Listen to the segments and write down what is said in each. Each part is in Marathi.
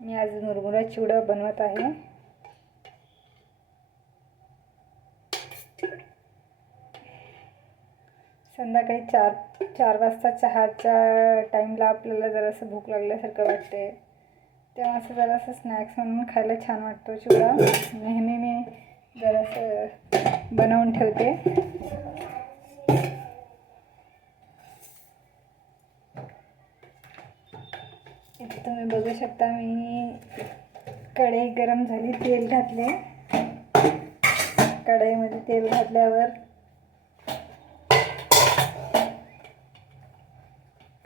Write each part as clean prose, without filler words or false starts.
मी आज मुरमुरा चिवडा बनवत आहे. संध्याकाळी 4 वाजता चहाच्या टाईमला आपल्याला जरासं भूक लागल्यासारखं वाटते, तेव्हा असं जरासं स्नॅक्स म्हणून खायला छान वाटतो चिवडा. नेहमी मी जरासं बनवून ठेवते. इथे तुम्ही बघू शकता, मी कढई गरम झाली, तेल घातले. कढईमध्ये तेल घातल्यावर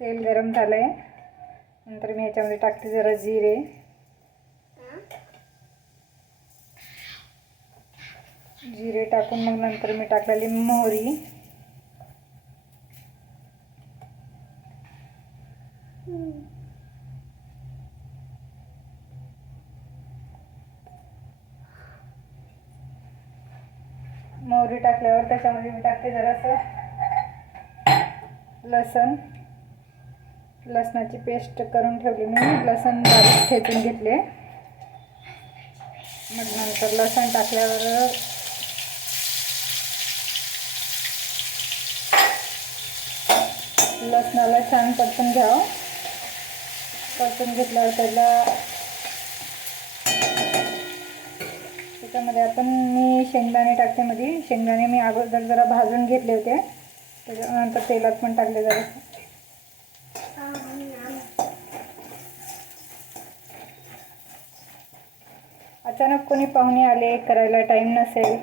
तेल गरम झालंय. नंतर मी ह्याच्यामध्ये टाकते जरा जिरे. जिरे टाकून मग नंतर मी टाकलेली मोहरी. मोहरी टाकल्यावर त्याच्यामध्ये मी टाकते जरासं लसणाची पेस्ट करून ठेवली. मी लसूण बारीक ठेचून घेतले. मग नंतर लसूण टाकल्यावर लसणाला छान परतून घ्यावं. परतून घेतल्यावर त्याच्यामध्ये मी शेंगदाणे टाकते. मध्ये शेंगदाणे मी अगोदर जरा भाजून घेतले होते, त्याच्यानंतर तेलात पण टाकले जरा. अचानक कोणी पाहुणे आले, करायला टाईम नसेल,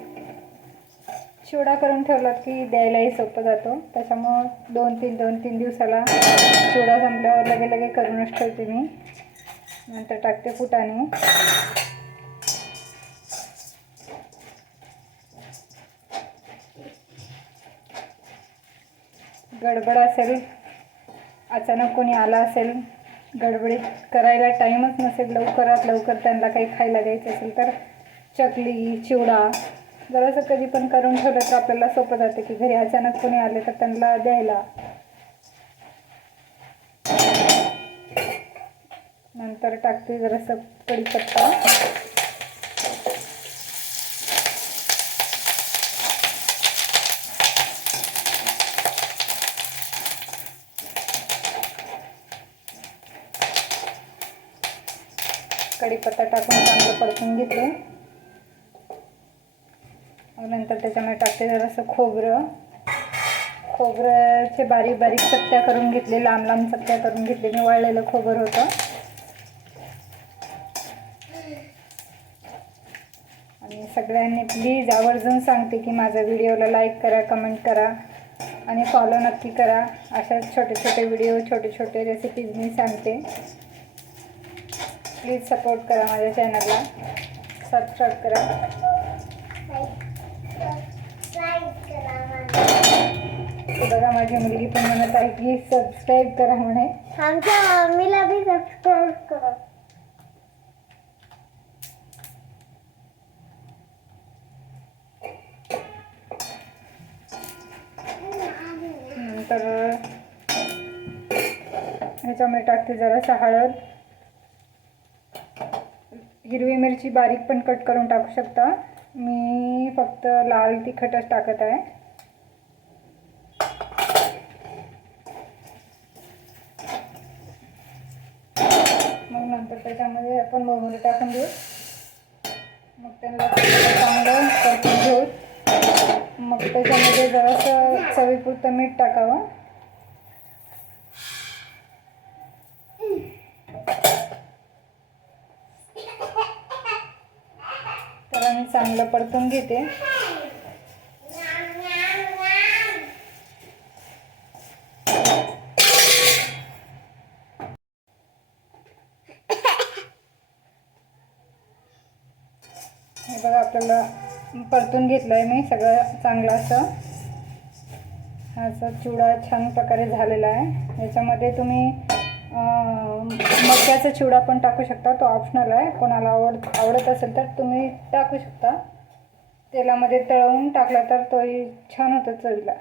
चिवडा करून ठेवलात की द्यायलाही सोपं जातो. त्याच्यामुळं 2-3 दिवसाला चिवडा संपल्यावर लगे करूनच ठेवते मी. नंतर टाकते फुटाणे. गडबड असेल, अचानक कोणी आला असेल, गडबडीत करायला टाईमच नसेल, लवकरात लवकर त्यांना काही खायला द्यायचं असेल तर चकली, चिवडा जरासं कधी पण करून ठेवलं तर आपल्याला सोपं जाते की घरी अचानक कोणी आले तर त्यांना द्यायला. नंतर टाकते जरासं कढीपत्ता. कढीपत्ता टाकून चांगलं परतून घेते. नंतर त्याच्यामध्ये टाकते जरासं खोबऱ्याचे बारीक बारीक चकत्या करून घेतले, लांब चकत्या करून घेतले. मी वाळलेलं खोबरं होतं. आणि सगळ्यांनी प्लीज आवर्जून सांगते की माझ्या व्हिडिओला लाईक करा, कमेंट करा आणि फॉलो नक्की करा. अशाच छोटे व्हिडिओ, छोटे रेसिपीज मी सांगते. प्लीज सपोर्ट करा माझ्या चॅनलला, सबस्क्राईब करा. बघा माझी मुलगी पण म्हणत आहे की सबस्क्राईब करा म्हणे. आमच्या मम्मीला भी सबस्क्राईब करा. नंतर ह्याच्यामध्ये टाकते जरासं हळद. हिरवी मिरची बारीक पण कट करून टाकू शकता. मी फक्त लाल तिखटच टाकत आहे. मग नंतर त्याच्यामध्ये आपण मोहरी टाकून देऊ. मग त्यांना चांगलं परतून घेऊ. मग त्याच्यामध्ये जरासं चवीपुरतं मीठ टाकावं. तर मी चांगलं परतून घेते. हे बघा आपल्याला परतून घेतलं आहे मी सगळं चांगलं असं. असा चिवडा छान प्रकारे झालेला आहे. याच्यामध्ये तुम्ही मक्याचा चिवडा पण टाकू शकता, तो ऑप्शनल आहे. कोणाला आवडत असेल तर तुम्ही टाकू शकता. तेलामध्ये तळवून टाकला तर तोही छान होतो चवीला.